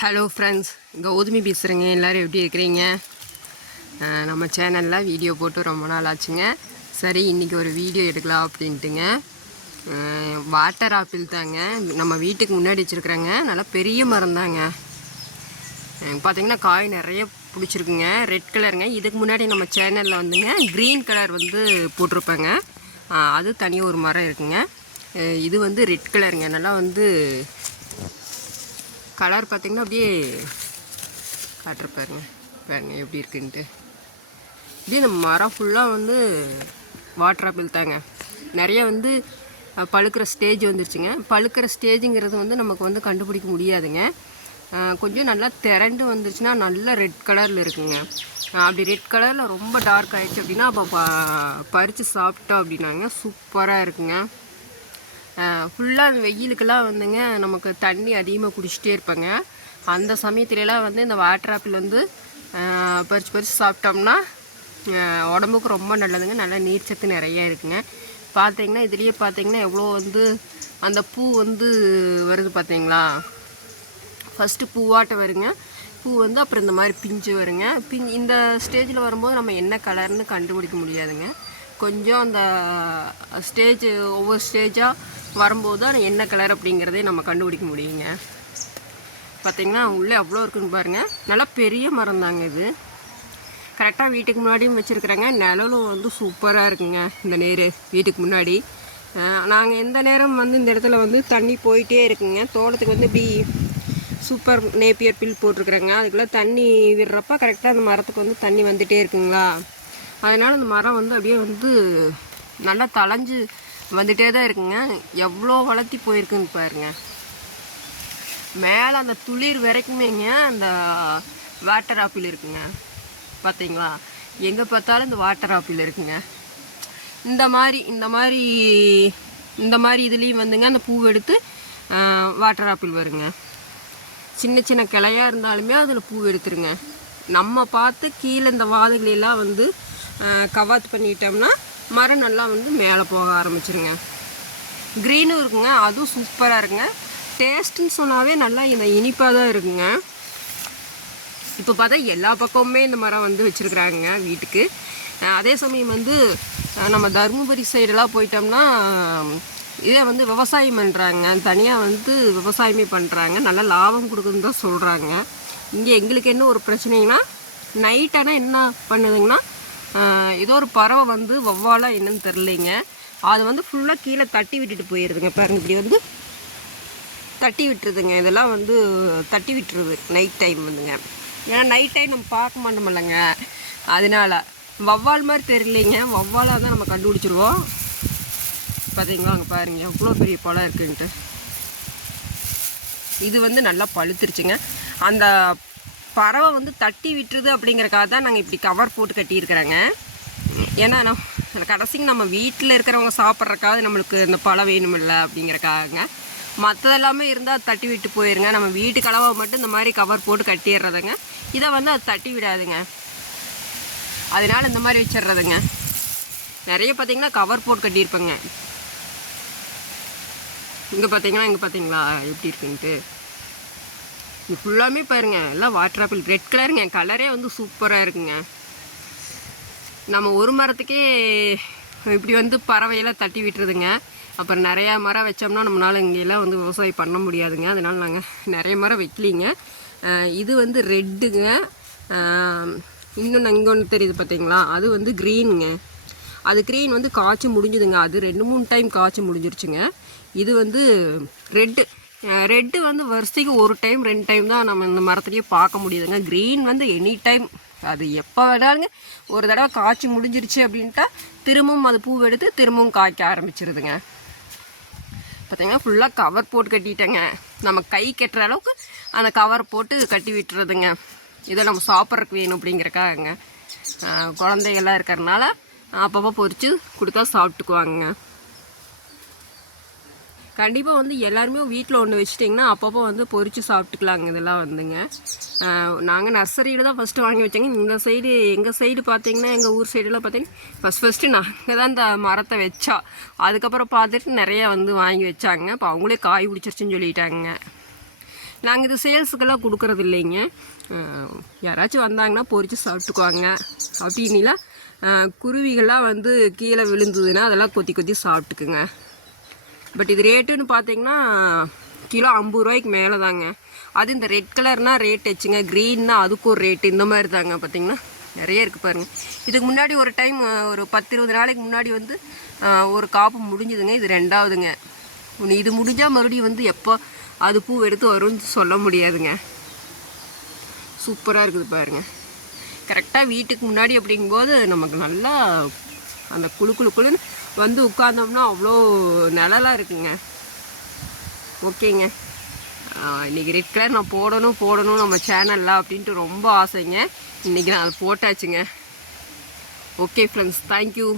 Hello friends Gautami பேசுகிறேங்க எல்லோரும் எப்படி இருக்கிறீங்க? நம்ம சேனலில் வீடியோ போட்டு ரொம்ப நாள் ஆச்சுங்க. சரி இன்றைக்கி ஒரு வீடியோ எடுக்கலாம் அப்படின்ட்டுங்க. வாட்டர் ஆப்பிள் தாங்க. நம்ம வீட்டுக்கு முன்னாடி வச்சுருக்குறேங்க. நல்லா பெரிய மரம் தாங்க. பார்த்தீங்கன்னா காய் நிறைய பிடிச்சிருக்குங்க. ரெட் கலருங்க இதுக்கு முன்னாடி நம்ம சேனலில் வந்துங்க க்ரீன் கலர் வந்து போட்டிருப்பேங்க. அது தனி ஒரு மரம் இருக்குங்க. இது வந்து ரெட் கலருங்க நல்லா வந்து கலர் பார்த்தீங்கன்னா அப்படியே காட்டுற பாருங்க. பாருங்க எப்படி இருக்குன்ட்டு. இப்படியே இந்த மரம் ஃபுல்லாக வந்து வாட்டர் ஆப்பிள் தாங்க. நிறைய வந்து பழுக்கிற ஸ்டேஜ் வந்துருச்சுங்க. பழுக்கிற ஸ்டேஜுங்கிறது வந்து நமக்கு வந்து கண்டுபிடிக்க முடியாதுங்க. கொஞ்சம் நல்லா திரண்டு வந்துருச்சுன்னா நல்லா ரெட் கலரில் இருக்குங்க. அப்படி ரெட் கலரில் ரொம்ப டார்க் ஆகிடுச்சு அப்படின்னா அப்போ ப பறித்து சாப்பிட்டோம் அப்படின்னாங்க. சூப்பராக இருக்குங்க. ஃபுல்லாக அந்த வெயிலுக்கெல்லாம் வந்துங்க நமக்கு தண்ணி அதிகமாக குடிச்சிட்டே இருப்பாங்க. அந்த சமயத்துலலாம் வந்து இந்த வாட்டர் ஆப்பிள் வந்து பறிச்சு பறிச்சு சாப்பிட்டோம்னா உடம்புக்கு ரொம்ப நல்லதுங்க. நல்ல நீர்ச்சத்து நிறைய இருக்குங்க. பார்த்தீங்கன்னா இதுலேயே பார்த்தீங்கன்னா எவ்வளோ வந்து அந்த பூ வந்து வருது பார்த்தீங்களா ஃபஸ்ட்டு பூவாட்ட வருங்க. பூ வந்து அப்புறம் இந்த மாதிரி பிஞ்சு வருங்க. பிஞ்சு இந்த ஸ்டேஜில் வரும்போது நம்ம என்ன கலர்னு கண்டுபிடிக்க முடியாதுங்க. கொஞ்சம் அந்த ஸ்டேஜ் ஒவ்வொரு ஸ்டேஜாக வரும்போது தான் என்ன கலர் அப்படிங்கிறதே நம்ம கண்டுபிடிக்க முடியுங்க. பார்த்தீங்கன்னா உள்ளே அவ்வளோ இருக்குன்னு பாருங்கள் நல்லா பெரிய மரம் தாங்க இது. கரெக்டாக வீட்டுக்கு முன்னாடியும் வச்சுருக்குறேங்க. நிழலும் வந்து சூப்பராக இருக்குங்க இந்த நேர் வீட்டுக்கு முன்னாடி. நாங்கள் எந்த நேரம் வந்து இந்த இடத்துல வந்து தண்ணி போயிட்டே இருக்குங்க. தோட்டத்துக்கு வந்து இப்படி சூப்பர் நேப்பியர் பில் போட்டிருக்குறேங்க. அதுக்குள்ளே தண்ணி விடுறப்ப கரெக்டாக அந்த மரத்துக்கு வந்து தண்ணி வந்துகிட்டே இருக்குங்களா? அதனால் அந்த மரம் வந்து அப்படியே வந்து நல்லா தளைஞ்சு வந்துகிட்டே தான் இருக்குங்க. எவ்வளோ வளர்த்தி போயிருக்குன்னு பாருங்க. மேலே அந்த துளிர் வரைக்குமேங்க அந்த வாட்டர் ஆப்பிள் இருக்குங்க. பார்த்தீங்களா? எங்கே பார்த்தாலும் இந்த வாட்டர் ஆப்பிள் இருக்குங்க. இந்த மாதிரி இந்த மாதிரி இந்த மாதிரி இதுலேயும் வந்துங்க அந்த பூ எடுத்து வாட்டர் ஆப்பிள் வருங்க. சின்ன சின்ன கிளையாக இருந்தாலுமே அதில் பூ எடுத்துருங்க. நம்ம பார்த்து கீழே இந்த வாதுகளெல்லாம் வந்து கவாத்து பண்ணிட்டோம்னா மரம் நல்லா வந்து மேலே போக ஆரம்பிச்சிருங்க. க்ரீனும் இருக்குங்க அதுவும் சூப்பராக இருக்குங்க. டேஸ்ட்டுன்னு சொன்னாவே நல்லா இந்த இனிப்பாக தான் இருக்குங்க. இப்போ பார்த்தா எல்லா பக்கமுமே இந்த மரம் வந்து வச்சுருக்குறாங்க வீட்டுக்கு. அதே சமயம் வந்து நம்ம தருமபுரி சைடெல்லாம் போயிட்டோம்னா இதே வந்து விவசாயம் பண்ணுறாங்க தனியாக வந்து விவசாயமே பண்ணுறாங்க நல்ல லாபம் கொடுக்குதுன்னு தான் சொல்கிறாங்க இங்கே எங்களுக்கு என்ன ஒரு பிரச்சனைங்கன்னா நைட் ஆனால் என்ன பண்ணுதுங்கன்னா ஏதோ ஒரு பறவை வந்து வவ்வாலா என்னன்னு தெரிலிங்க அது வந்து ஃபுல்லாக கீழே தட்டி விட்டுட்டு போயிடுதுங்க பாருங்க இப்படி வந்து தட்டி விட்டுருதுங்க. இதெல்லாம் வந்து தட்டி விட்டுருது நைட் டைம் வந்துங்க. ஏன்னா நைட் டைம் நம்ம பார்க்க மாட்டோமில்லங்க. அதனால வவ்வால் மாதிரி தெரியலைங்க. வவ்வாலாக தான் நம்ம கண்டுபிடிச்சிருவோம். பார்த்தீங்களா அங்கே பாருங்க எவ்வளோ பெரிய பழம் இருக்குன்ட்டு. இது வந்து நல்லா பழுத்துருச்சுங்க. அந்த பறவை வந்து தட்டி விட்டுருது அப்படிங்கிறக்காக தான் நாங்கள் இப்படி கவர் போட்டு கட்டியிருக்கிறோங்க. ஏன்னா நம்ம கடைசிக்கு நம்ம வீட்டில் இருக்கிறவங்க சாப்பிட்றக்காவது நம்மளுக்கு இந்த பழம் வேணுமில்ல அப்படிங்கிறக்காகங்க. மற்றதெல்லாமே இருந்தால் அது தட்டி விட்டு போயிருங்க. நம்ம வீட்டு கலவை மட்டும் இந்த மாதிரி கவர் போட்டு கட்டிடுறதுங்க. இதை வந்து அது தட்டி விடாதுங்க. அதனால் இந்த மாதிரி வச்சிடுறதுங்க. நிறைய பார்த்திங்கன்னா கவர் போட்டு கட்டியிருப்பேங்க. இங்கே பார்த்தீங்கன்னா இங்கே பார்த்தீங்களா? எப்படி இருக்குன்ட்டு. இது ஃபுல்லாமே பாருங்க. எல்லாம் வாட்டர் ஆப்பிள் ரெட் கலருங்க கலரே வந்து சூப்பராக இருக்குங்க. நம்ம ஒரு மரத்துக்கே இப்படி வந்து பறவையெல்லாம் தட்டி விட்டுருதுங்க. அப்புறம் நிறையா மரம் வச்சோம்னா நம்மளால் இங்கெல்லாம் வந்து விவசாயம் பண்ண முடியாதுங்க. அதனால் நாங்கள் நிறைய மரம் வைக்கலிங்க. இது வந்து ரெட்டுங்க இன்னொன்று இங்கே ஒன்று தெரியுது பார்த்தீங்களா அது வந்து க்ரீனுங்க அது க்ரீன் வந்து காய்ச்சி முடிஞ்சுதுங்க. அது ரெண்டு மூணு டைம் காய்ச்சி முடிஞ்சிருச்சுங்க. இது வந்து ரெட்டு ரெட்டு வந்து வருஷத்துக்கு ஒரு டைம் ரெண்டு டைம் தான் நம்ம இந்த மரத்துலேயே பார்க்க முடியுதுங்க. க்ரீன் வந்து எனி டைம் அது எப்போ வேணாலுங்க ஒரு தடவை காய்ச்சி முடிஞ்சிருச்சு அப்படின்ட்டா திரும்பவும் அது பூ எடுத்து திரும்பவும் காய்க்க ஆரம்பிச்சிருதுங்க. பார்த்தீங்கன்னா ஃபுல்லாக கவர் போட்டு கட்டிட்டேங்க. நம்ம கை கட்டுற அளவுக்கு அந்த கவர் போட்டு கட்டி விட்டுறதுங்க. இதை நம்ம சாப்பிட்றதுக்கு வேணும் அப்படிங்கிறக்காகங்க குழந்தைகள்லாம் இருக்கிறனால அப்பப்போ பொரித்து கொடுத்தா சாப்பிட்டுக்குவாங்க கண்டிப்பாக வந்து எல்லாருமே வீட்டில் ஒன்று வச்சிட்டிங்கன்னா அப்பப்போ வந்து பொறிச்சு சாப்பிட்டுக்கலாங்க இதெல்லாம் வந்துங்க. நாங்கள் நர்சரியில் தான் ஃபஸ்ட்டு வாங்கி வச்சோங்க. இந்த சைடு எங்கள் சைடு பார்த்தீங்கன்னா எங்கள் ஊர் சைடெலாம் பார்த்தீங்கன்னா ஃபஸ்ட் ஃபஸ்ட்டு நாங்கள் தான் இந்த மரத்தை வச்சா. அதுக்கப்புறம் பார்த்துட்டு நிறையா வந்து வாங்கி வச்சாங்க. இப்போ அவங்களே காய் பிடிச்சிருச்சுன்னு சொல்லிட்டாங்க. நாங்கள் இது சேல்ஸுக்கெல்லாம் கொடுக்குறது இல்லைங்க. யாராச்சும் வந்தாங்கன்னா பொறிச்சு சாப்பிட்டுக்குவாங்க. அப்படின்னா குருவிகள்லாம் வந்து கீழே விழுந்ததுன்னா அதெல்லாம் கொத்தி கொத்தி சாப்பிட்டுக்குங்க. பட் இது ரேட்டுன்னு பார்த்தீங்கன்னா கிலோ ஐம்பது ரூபாய்க்கு மேலே தாங்க அது இந்த ரெட் கலர்னால் ரேட் வச்சுங்க. க்ரீன்னா அதுக்கு ஒரு ரேட்டு இந்த மாதிரி தாங்க பார்த்தீங்கன்னா. நிறைய இருக்குது பாருங்கள் இதுக்கு முன்னாடி ஒரு டைம் ஒரு பத்து இருபது நாளைக்கு முன்னாடி வந்து ஒரு காப்பு முடிஞ்சுதுங்க. இது ரெண்டாவதுங்க. ஒன்று இது முடிஞ்சால் மறுபடியும் வந்து எப்போ அது பூ எடுத்து வரும்னு சொல்ல முடியாதுங்க. சூப்பராக இருக்குது பாருங்க. கரெக்டாக வீட்டுக்கு முன்னாடி அப்படிங்கும்போது நமக்கு நல்லா அந்த குழு குழு குழுன்னு வந்து உட்காந்தோம்னா அவ்வளோ நிழலாக இருக்குங்க. ஓகேங்க. இன்றைக்கி இன்னைக்கு ரெட் கலர் நான் போடணும் போடணும் நம்ம சேனலில் அப்படின்ட்டு ரொம்ப ஆசைங்க. இன்றைக்கி நான் அதை போட்டாச்சுங்க. Okay friends thank you